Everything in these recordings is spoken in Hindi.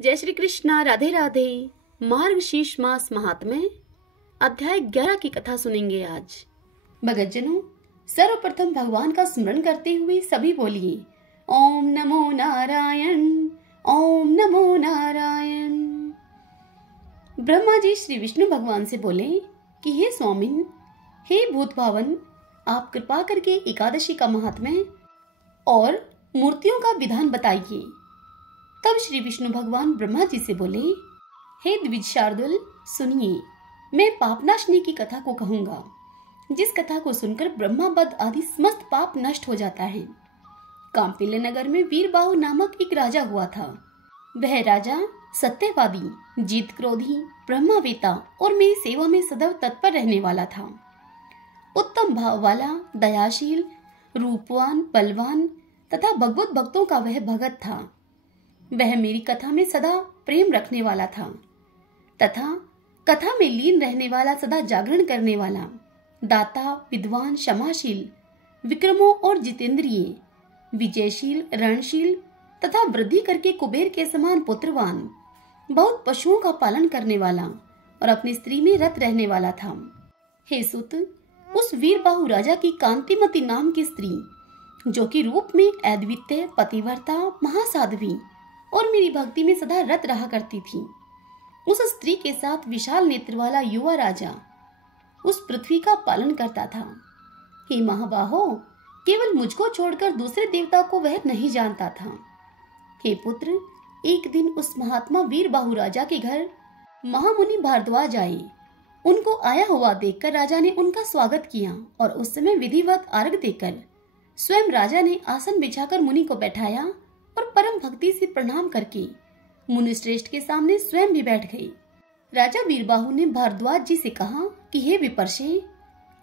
जय श्री कृष्णा। राधे राधे। मार्गशीर्ष मास महात्म्य अध्याय 11 की कथा सुनेंगे आज। भगतजनों, सर्वप्रथम भगवान का स्मरण करते हुए सभी बोलिए ओम नमो नारायण, ओम नमो नारायण। ब्रह्मा जी श्री विष्णु भगवान से बोले कि हे स्वामिन, हे भूत भावन, आप कृपा करके एकादशी का महात्म्य और मूर्तियों का विधान बताइए। तब श्री विष्णु भगवान ब्रह्मा जी से बोले, हे द्विज शार्दुल, सुनिए, मैं पापनाशनी की कथा को कहूंगा, जिस कथा को सुनकर ब्रह्माबद आदि समस्त पाप नष्ट हो जाता है। कांपिल्य नगर में वीरबाहु नामक एक राजा हुआ था। वह राजा सत्यवादी, जीत क्रोधी, ब्रह्मावेता और मेरी सेवा में सदैव तत्पर रहने वाला था। उत्तम भाव वाला, दयाशील, रूपवान, बलवान तथा भगवत भक्तों का वह भगत था। वह मेरी कथा में सदा प्रेम रखने वाला था तथा कथा में लीन रहने वाला, सदा जागरण करने वाला, दाता, विद्वान, क्षमाशील, विक्रमों और जितेंद्रिय, विजयशील, रणशील तथा वृद्धि करके कुबेर के समान पुत्रवान, बहुत पशुओं का पालन करने वाला और अपनी स्त्री में रत रहने वाला था। हे सुत, उस वीरबाहु राजा की कांतिमती नाम की स्त्री, जो कि रूप में अद्वितीय, पतिव्रता, महासाध्वी और मेरी भक्ति में सदा रत रहा करती थी, उस स्त्री के साथ विशाल नेत्र वाला युवा राजा उस पृथ्वी का पालन करता था। हे महाबाहो, केवल मुझको छोड़कर दूसरे देवता को वह नहीं जानता था। हे पुत्र, एक दिन उस महात्मा वीरबाहु राजा के घर महामुनि भारद्वाज आए। उनको आया हुआ देखकर राजा ने उनका स्वागत किया और उस समय विधिवत अर्घ देकर स्वयं राजा ने आसन बिछाकर मुनि को बैठाया और परम भक्ति से प्रणाम करके मुनि श्रेष्ठ के सामने स्वयं भी बैठ गए। राजा वीरबाहु ने भारद्वाज जी से कहा कि हे विपर्षे,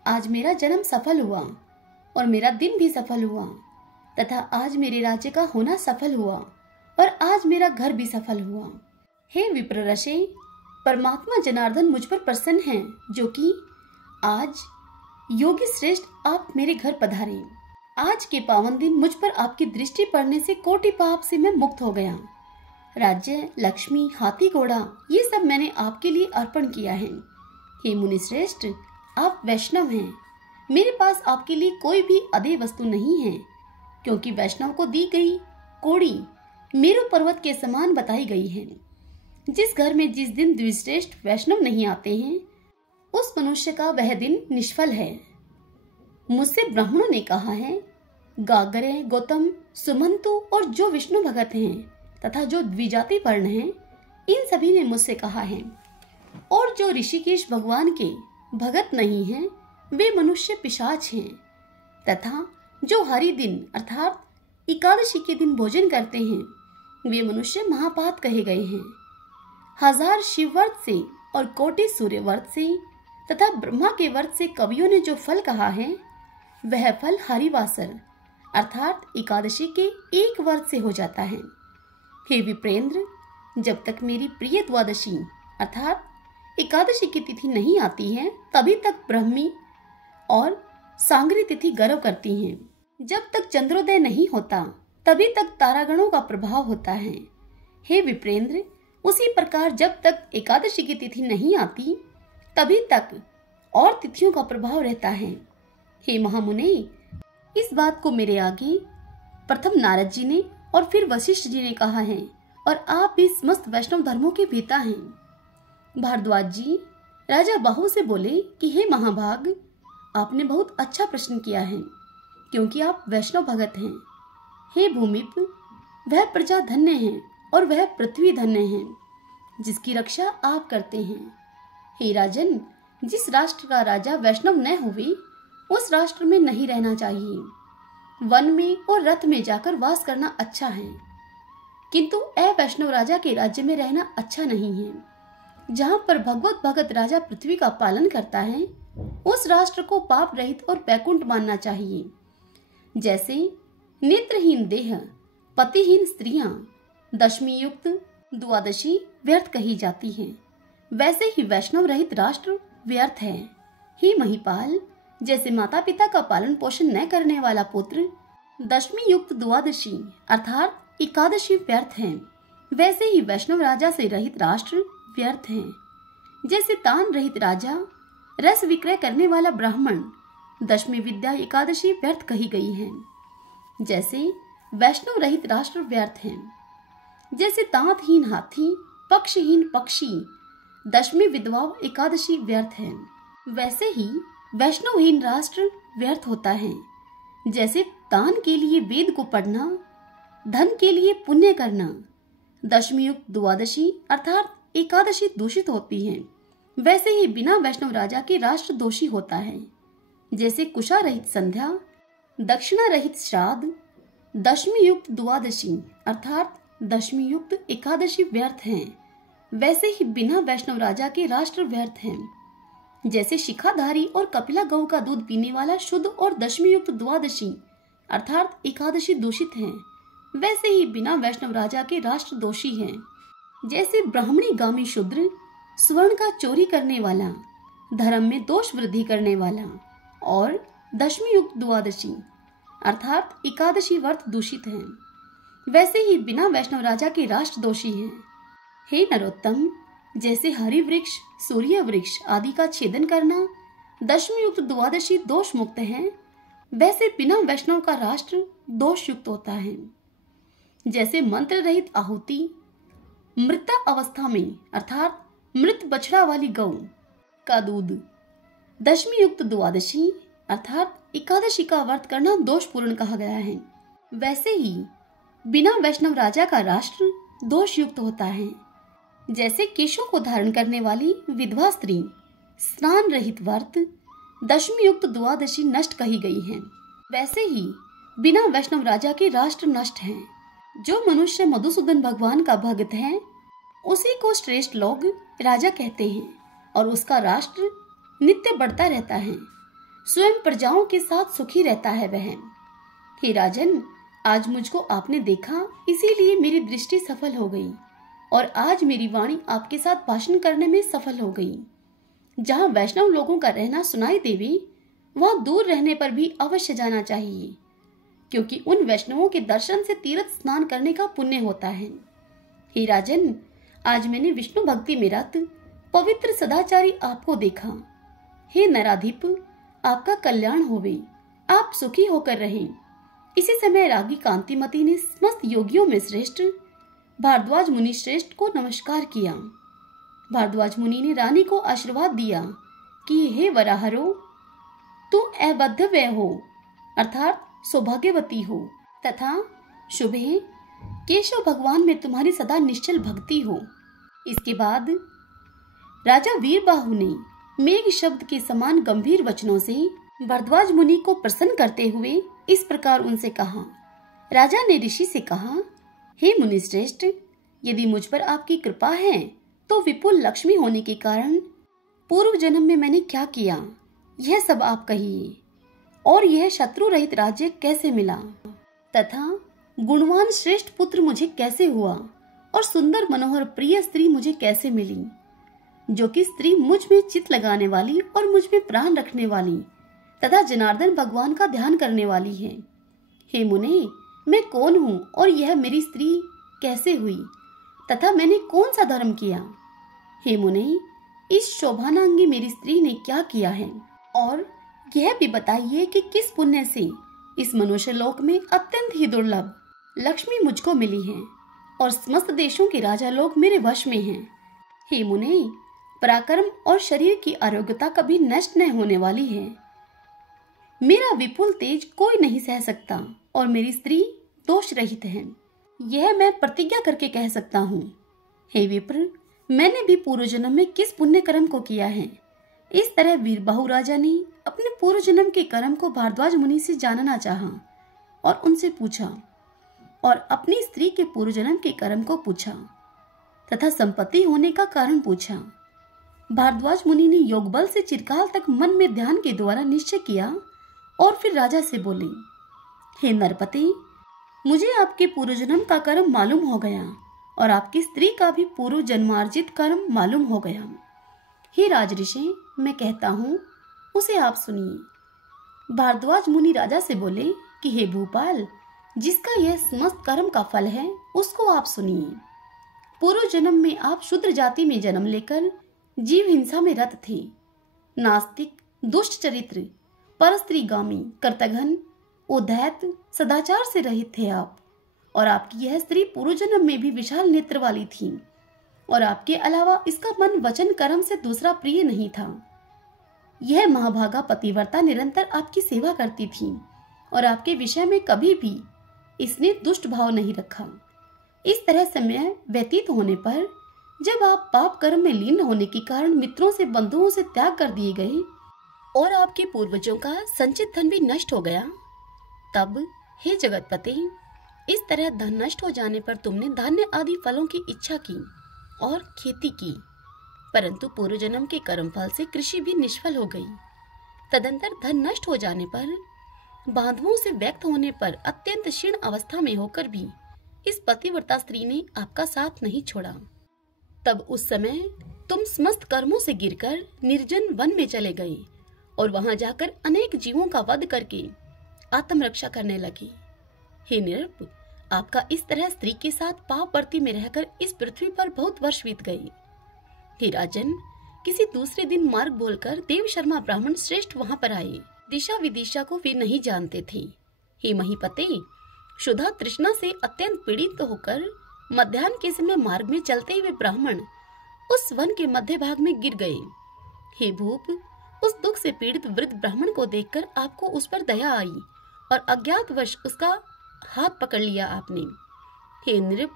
आज मेरा जन्म सफल हुआ और मेरा दिन भी सफल हुआ तथा आज मेरे राज्य का होना सफल हुआ और आज मेरा घर भी सफल हुआ। हे विप्ररषे, परमात्मा जनार्दन मुझ पर प्रसन्न हैं, जो कि आज योगी श्रेष्ठ आप मेरे घर पधारे। आज के पावन दिन मुझ पर आपकी दृष्टि पड़ने से कोटि पाप से मैं मुक्त हो गया। राज्य, लक्ष्मी, हाथी, घोड़ा, ये सब मैंने आपके लिए अर्पण किया है। हे मुनि श्रेष्ठ, आप वैष्णव हैं। मेरे पास आपके लिए कोई भी अदेय वस्तु नहीं है, क्योंकि वैष्णव को दी गई कोड़ी मेरु पर्वत के समान बताई गई है। जिस घर में जिस दिन द्विश्रेष्ठ वैष्णव नहीं आते हैं, उस मनुष्य का वह दिन निष्फल है। मुझसे ब्राह्मणों ने कहा है, गागरे, गौतम, सुमंतु और जो विष्णु भगत हैं तथा जो द्विजाति वर्ण हैं, इन सभी ने मुझसे कहा है, और जो ऋषिकेश भगवान के भगत नहीं हैं, वे मनुष्य पिशाच हैं तथा जो हरि दिन अर्थात एकादशी के दिन भोजन करते हैं, वे मनुष्य महापात कहे गए हैं। 1000 शिव व्रत से और कोटि सूर्य व्रत से तथा ब्रह्मा के व्रत से कवियों ने जो फल कहा है, वह फल हरिवासर अर्थात एकादशी के एक व्रत से हो जाता है। हे विप्रेंद्र, जब तक मेरी प्रिय द्वादशी अर्थात एकादशी की तिथि नहीं आती है, तभी तक ब्रह्मी और सांगरी तिथि गर्व करती हैं। जब तक चंद्रोदय नहीं होता, तभी तक तारागणों का प्रभाव होता है। हे विप्रेंद्र, उसी प्रकार जब तक एकादशी की तिथि नहीं आती, तभी तक और तिथियों का प्रभाव रहता है। हे महामुने, इस बात को मेरे आगे प्रथम नारद जी ने और फिर वशिष्ठ जी ने कहा है, और आप भी समस्त वैष्णव धर्मों के पिता हैं। भारद्वाज जी राजा बाहु से बोले कि हे महाभाग, आपने बहुत अच्छा प्रश्न किया है, क्योंकि आप वैष्णव भगत हैं। हे भूमिप, वह प्रजा धन्य है और वह पृथ्वी धन्य है, जिसकी रक्षा आप करते हैं। हे राजन, जिस राष्ट्र का राजा वैष्णव न होवे, उस राष्ट्र में नहीं रहना चाहिए। वन में और रथ में जाकर वास करना अच्छा है, किंतु अवैष्णव राजा के राज्य में रहना अच्छा नहीं है। जहाँ पर भगवत भगत राजा पृथ्वी का पालन करता है, उस राष्ट्र को पाप रहित और वैकुंठ मानना चाहिए। जैसे नेत्रहीन देह, पतिहीन स्त्रियां, दशमी युक्त द्वादशी व्यर्थ कही जाती है, वैसे ही वैष्णव रहित राष्ट्र व्यर्थ है। हे महिपाल, जैसे माता पिता का पालन पोषण न करने वाला पुत्र दशमी युक्त द्वादशी अर्थात एकादशी व्यर्थ है, वैसे ही वैष्णव राजा से रहित राष्ट्र व्यर्थ हैं। जैसे तान रहित राजा, रस विक्रय करने वाला ब्राह्मण, दशमी विद्या एकादशी व्यर्थ कही गई है। जैसे वैष्णव रहित राष्ट्र व्यर्थ हैं। जैसे तांतहीन हाथी, पक्षहीन पक्षी, दशमी विधवा एकादशी व्यर्थ है, वैसे ही वैष्णवहीन राष्ट्र व्यर्थ होता है। जैसे दान के लिए वेद को पढ़ना, धन के लिए पुण्य करना, दशमी युक्त द्वादशी अर्थात एकादशी दूषित होती है, वैसे ही बिना वैष्णव राजा के राष्ट्र दोषी होता है। जैसे कुशा रहित संध्या, दक्षिणा रहित श्राद्ध, दशमी युक्त द्वादशी अर्थात दशमी युक्त एकादशी व्यर्थ हैं, वैसे ही बिना वैष्णव राजा के राष्ट्र व्यर्थ हैं। जैसे शिखाधारी और कपिला गौ का दूध पीने वाला शुद्ध और दशमी युक्त द्वादशी अर्थात एकादशी दूषित हैं, वैसे ही बिना वैष्णव राजा के राष्ट्र दोषी हैं। जैसे ब्राह्मणी गामी शूद्र, स्वर्ण का चोरी करने वाला, धर्म में दोष वृद्धि करने वाला और दशमी युक्त द्वादशी अर्थात एकादशी व्रत दूषित हैं, वैसे ही बिना वैष्णव राजा के राष्ट्र दोषी हैं। हे नरोत्तम, जैसे हरि वृक्ष, सूर्य वृक्ष आदि का छेदन करना दशमी युक्त द्वादशी दोष मुक्त है, वैसे बिना वैष्णव का राष्ट्र दोष युक्त होता है। जैसे मंत्र रहित आहुति, मृता अवस्था में अर्थात मृत बछड़ा वाली गौ का दूध, दशमी युक्त द्वादशी अर्थात एकादशी का व्रत करना दोषपूर्ण कहा गया है, वैसे ही बिना वैष्णव राजा का राष्ट्र दोष युक्त होता है। जैसे केशों को धारण करने वाली विधवा स्त्री, स्नान रहित व्रत, दशमी युक्त द्वादशी नष्ट कही गई है, वैसे ही बिना वैष्णव राजा के राष्ट्र नष्ट हैं। जो मनुष्य मधुसूदन भगवान का भक्त है, उसी को श्रेष्ठ लोग राजा कहते हैं और उसका राष्ट्र नित्य बढ़ता रहता है, स्वयं प्रजाओं के साथ सुखी रहता है वह। हे राजन, आज मुझको आपने देखा, इसीलिए मेरी दृष्टि सफल हो गई और आज मेरी वाणी आपके साथ भाषण करने में सफल हो गई। जहाँ वैष्णव लोगों का रहना सुनाई देवे, वहाँ दूर रहने पर भी अवश्य जाना चाहिए, क्योंकि उन वैष्णवों के दर्शन से तीर्थ स्नान करने का पुण्य होता है। हे राजन, आज मैंने विष्णु भक्ति में रत पवित्र सदाचारी आपको देखा। हे नराधिप, आपका कल्याण होवे, आप सुखी होकर रहें। इसी समय रागी कांतिमती ने समस्त योगियों में श्रेष्ठ भारद्वाज मुनि श्रेष्ठ को नमस्कार किया। भारद्वाज मुनि ने रानी को आशीर्वाद दिया कि हे वराहरो, तू अबद्धव्य हो अर्थात सौभाग्यवती हो तथा शुभे केशव भगवान में तुम्हारी सदा निश्चल भक्ति हो। इसके बाद राजा वीरबाहु ने मेघ शब्द के समान गंभीर वचनों से भारद्वाज मुनि को प्रसन्न करते हुए इस प्रकार उनसे कहा। राजा ने ऋषि से कहा, हे मुनि श्रेष्ठ, यदि मुझ पर आपकी कृपा है तो विपुल लक्ष्मी होने के कारण पूर्व जन्म में मैंने क्या किया, यह सब आप कहिए, और यह शत्रु रहित राज्य कैसे मिला तथा गुणवान श्रेष्ठ पुत्र मुझे कैसे हुआ और सुंदर मनोहर प्रिय स्त्री मुझे कैसे मिली, जो कि स्त्री मुझ में चित लगाने वाली और मुझ में प्राण रखने वाली तथा जनार्दन भगवान का ध्यान करने वाली है। हे मुने, मैं कौन हूँ और यह मेरी स्त्री कैसे हुई तथा मैंने कौन सा धर्म किया। हे मुने, इस शोभानांगी मेरी स्त्री ने क्या किया है, और यह भी बताइए कि किस पुण्य से इस मनुष्य लोक में अत्यंत ही दुर्लभ लक्ष्मी मुझको मिली है और समस्त देशों के राजा लोग मेरे वश में हैं। हे मुने, पराक्रम और शरीर की आरोग्यता कभी नष्ट न होने वाली है। मेरा विपुल तेज कोई नहीं सह सकता और मेरी स्त्री दोष रहित है, यह मैं प्रतिज्ञा करके कह सकता हूँ। हे विप्र, मैंने भी पूर्व जन्म में किस पुण्य कर्म को किया है। इस तरह वीरबाहु राजा ने अपने पूर्व जन्म के कर्म को भारद्वाज मुनि से जानना चाहा और उनसे पूछा, और अपनी स्त्री के पूर्व जन्म के कर्म को पूछा तथा संपत्ति होने का कारण पूछा। भारद्वाज मुनि ने योग बल से चिरकाल तक मन में ध्यान के द्वारा निश्चय किया और फिर राजा से बोले, हे नरपति, मुझे आपके पूर्व जन्म का कर्म मालूम हो गया और आपकी स्त्री का भी पूर्व जन्मार्जित कर्म मालूम हो गया। हे राजऋषि, मैं कहता हूँ, उसे आप सुनिए। भारद्वाज मुनि राजा से बोले कि हे भूपाल, जिसका यह समस्त कर्म का फल है उसको आप सुनिए। पूर्व जन्म में आप शूद्र जाति में जन्म लेकर जीव हिंसा में रत थे। नास्तिक, दुष्ट चरित्र, परस्त्रीगामी, कर्तघ्न, उद्धत, सदाचार से रहित थे आप। और आपकी यह स्त्री पूर्व जन्म में भी विशाल नेत्र वाली थी और आपके अलावा इसका मन वचन कर्म से दूसरा प्रिय नहीं था। यह महाभागा पतिव्रता निरंतर आपकी सेवा करती थी और आपके विषय में कभी भी इसने दुष्ट भाव नहीं रखा। इस तरह समय व्यतीत होने पर जब आप पाप कर्म में लीन होने के कारण मित्रों से, बंधुओं से त्याग कर दिए गए और आपके पूर्वजों का संचित धन भी नष्ट हो गया, तब हे जगतपति, इस तरह धन नष्ट हो जाने पर तुमने धान्य आदि फलों की इच्छा की और खेती की, परंतु पूर्व जन्म के कर्म फल से कृषि भी निष्फल हो गई। तदंतर धन नष्ट हो जाने पर, बांधवों से व्यक्त होने पर अत्यंत क्षीण अवस्था में होकर भी इस पतिव्रता स्त्री ने आपका साथ नहीं छोड़ा। तब उस समय तुम समस्त कर्मों से गिरकर निर्जन वन में चले गए और वहां जाकर अनेक जीवों का वध करके आत्मरक्षा करने लगी। हे निरप, आपका इस तरह स्त्री के साथ पाप वर्ती में रहकर इस पृथ्वी पर बहुत वर्ष बीत गए। हे राजन, किसी दूसरे दिन मार्ग बोलकर देव शर्मा ब्राह्मण श्रेष्ठ वहां पर आए। दिशा विदिशा को वे नहीं जानते थे। हे महीपते, क्षुधा तृष्णा से अत्यंत पीड़ित होकर मध्याह्न के समय मार्ग में चलते हुए ब्राह्मण उस वन के मध्य भाग में गिर गए। हे भूप, उस दुख से पीड़ित वृद्ध ब्राह्मण को देखकर आपको उस पर दया आई और अज्ञातवश उसका हाथ पकड़ लिया आपने। हे नृप,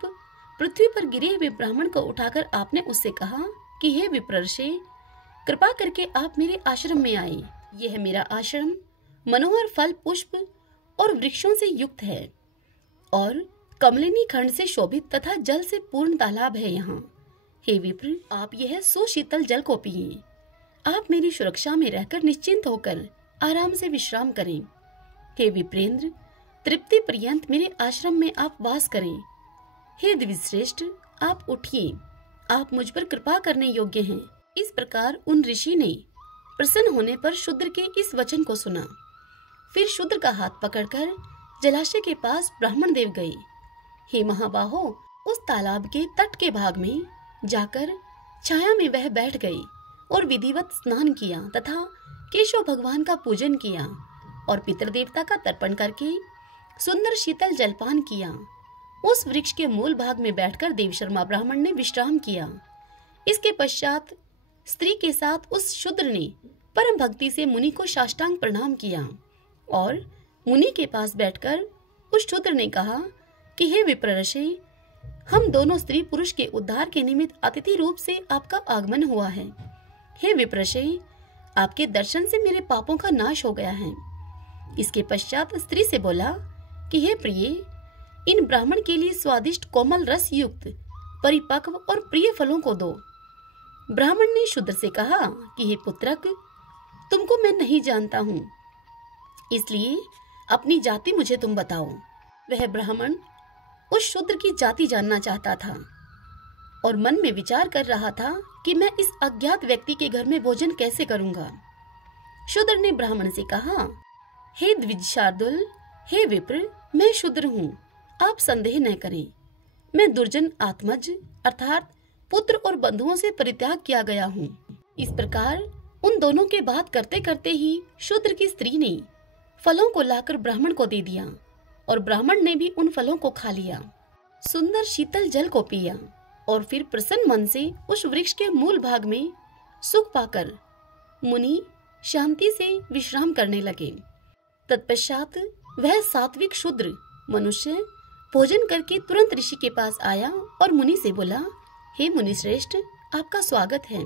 पृथ्वी पर गिरे हुए ब्राह्मण को उठाकर आपने उससे कहा कि हे विप्रर्षे, कृपा करके आप मेरे आश्रम में आए। यह मेरा आश्रम मनोहर फल, पुष्प और वृक्षों से युक्त है और कमलिनी खंड से शोभित तथा जल से पूर्ण तालाब है यहाँ। हे विप्र, आप यह सुशीतल जल को पिए। आप मेरी सुरक्षा में रहकर निश्चिंत होकर आराम से विश्राम करें। हे विप्रेंद्र, तृप्ति पर्यंत मेरे आश्रम में आप वास करें। हे द्विजश्रेष्ठ, आप उठिए, आप मुझ पर कृपा करने योग्य हैं। इस प्रकार उन ऋषि ने प्रसन्न होने पर शूद्र के इस वचन को सुना। फिर शूद्र का हाथ पकड़कर जलाशय के पास ब्राह्मण देव गए। हे महाबाहो, उस तालाब के तट के भाग में जाकर छाया में वह बैठ गए और विधिवत स्नान किया तथा केशव भगवान का पूजन किया और पितृदेवता का तर्पण करके सुंदर शीतल जलपान किया। उस वृक्ष के मूल भाग में बैठकर देवशर्मा ब्राह्मण ने विश्राम किया। इसके पश्चात स्त्री के साथ उस शूद्र ने परम भक्ति से मुनि को साष्टांग प्रणाम किया और मुनि के पास बैठकर उस शूद्र ने कहा कि हे विप्रर्षे, हम दोनों स्त्री पुरुष के उद्धार के निमित्त अतिथि रूप से आपका आगमन हुआ है। हे विप्रर्षे, आपके दर्शन से मेरे पापों का नाश हो गया है। इसके पश्चात स्त्री से बोला कि हे प्रिय, इन ब्राह्मण के लिए स्वादिष्ट कोमल रस युक्त परिपक्व और प्रिय फलों को दो। ब्राह्मण ने शूद्र से कहा कि हे पुत्रक, तुमको मैं नहीं जानता हूँ, इसलिए अपनी जाति मुझे तुम बताओ। वह ब्राह्मण उस शूद्र की जाति जानना चाहता था और मन में विचार कर रहा था कि मैं इस अज्ञात व्यक्ति के घर में भोजन कैसे करूंगा। शूद्र ने ब्राह्मण से कहा, हे द्विज शार्दुल, हे विप्र, मैं शूद्र हूँ, आप संदेह न करें। मैं दुर्जन आत्मज अर्थात पुत्र और बंधुओं से परित्याग किया गया हूँ। इस प्रकार उन दोनों के बात करते करते ही शूद्र की स्त्री ने फलों को लाकर ब्राह्मण को दे दिया और ब्राह्मण ने भी उन फलों को खा लिया, सुंदर शीतल जल को पिया और फिर प्रसन्न मन से उस वृक्ष के मूल भाग में सुख पाकर मुनि शांति से विश्राम करने लगे। तत्पश्चात वह सात्विक शूद्र मनुष्य भोजन करके तुरंत ऋषि के पास आया और मुनि से बोला, हे मुनि श्रेष्ठ, आपका स्वागत है।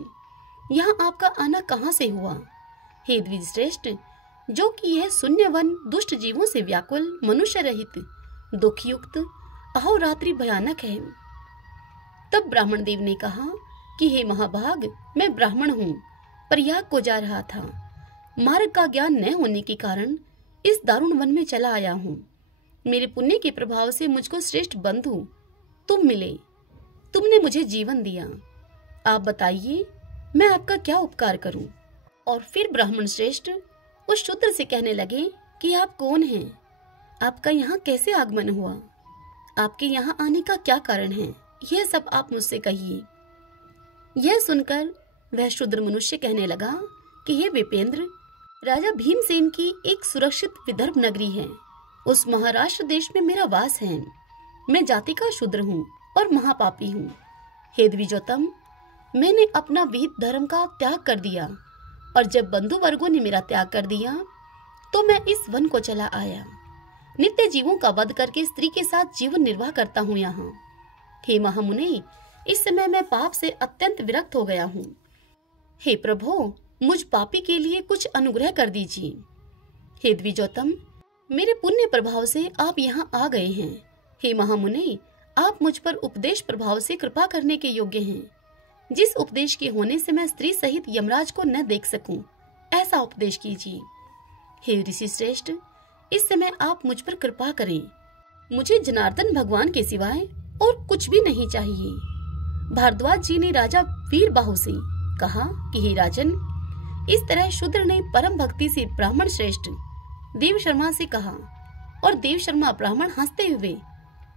यहाँ आपका आना कहाँ से हुआ? हे द्विज श्रेष्ठ, जो कि यह शून्य वन दुष्ट जीवों से व्याकुल, मनुष्य रहित, दुखयुक्त, अहोरात्रि भयानक है। तब ब्राह्मण देव ने कहा कि हे महाभाग, मैं ब्राह्मण हूँ, प्रयाग को जा रहा था। मार्ग का ज्ञान न होने के कारण इस दारुण वन में चला आया हूँ। मेरे पुण्य के प्रभाव से मुझको श्रेष्ठ बंधु तुम मिले, तुमने मुझे जीवन दिया। आप बताइए, मैं आपका क्या उपकार करूं? और फिर ब्राह्मण श्रेष्ठ उस शूद्र से कहने लगे कि आप कौन हैं? आपका यहाँ कैसे आगमन हुआ? आपके यहाँ आने का क्या कारण है? यह सब आप मुझसे कहिए। यह सुनकर वह शूद्र मनुष्य कहने लगा कि हे विपेंद्र, राजा भीमसेन की एक सुरक्षित विदर्भ नगरी है, उस महाराष्ट्र देश में मेरा वास है। मैं जाति का शूद्र हूँ और महापापी हूँ। हे द्विजोतम, मैंने अपना विहित धर्म का त्याग कर दिया, और जब बंधु वर्गों ने मेरा त्याग कर दिया तो मैं इस वन को चला आया। नित्य जीवों का वध करके स्त्री के साथ जीवन निर्वाह करता हूँ यहाँ। हे महामुनि, इस समय मैं पाप से अत्यंत विरक्त हो गया हूँ। हे प्रभु, मुझ पापी के लिए कुछ अनुग्रह कर दीजिए। हे द्विजोतम, मेरे पुण्य प्रभाव से आप यहाँ आ गए हैं। हे महामुनि, आप मुझ पर उपदेश प्रभाव से कृपा करने के योग्य हैं। जिस उपदेश के होने से मैं स्त्री सहित यमराज को न देख सकूं, ऐसा उपदेश कीजिए। हे ऋषि श्रेष्ठ, इस समय आप मुझ पर कृपा करें। मुझे जनार्दन भगवान के सिवाय और कुछ भी नहीं चाहिए। भारद्वाज जी ने राजा वीरबाहु से कहा कि हे राजन, इस तरह शूद्र ने परम भक्ति से ब्राह्मण श्रेष्ठ देव शर्मा से कहा, और देव शर्मा ब्राह्मण हंसते हुए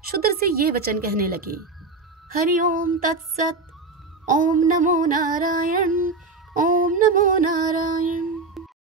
शूद्र से ये वचन कहने लगे। हरि ओम तत्सत। ओम नमो नारायण। ओम नमो नारायण।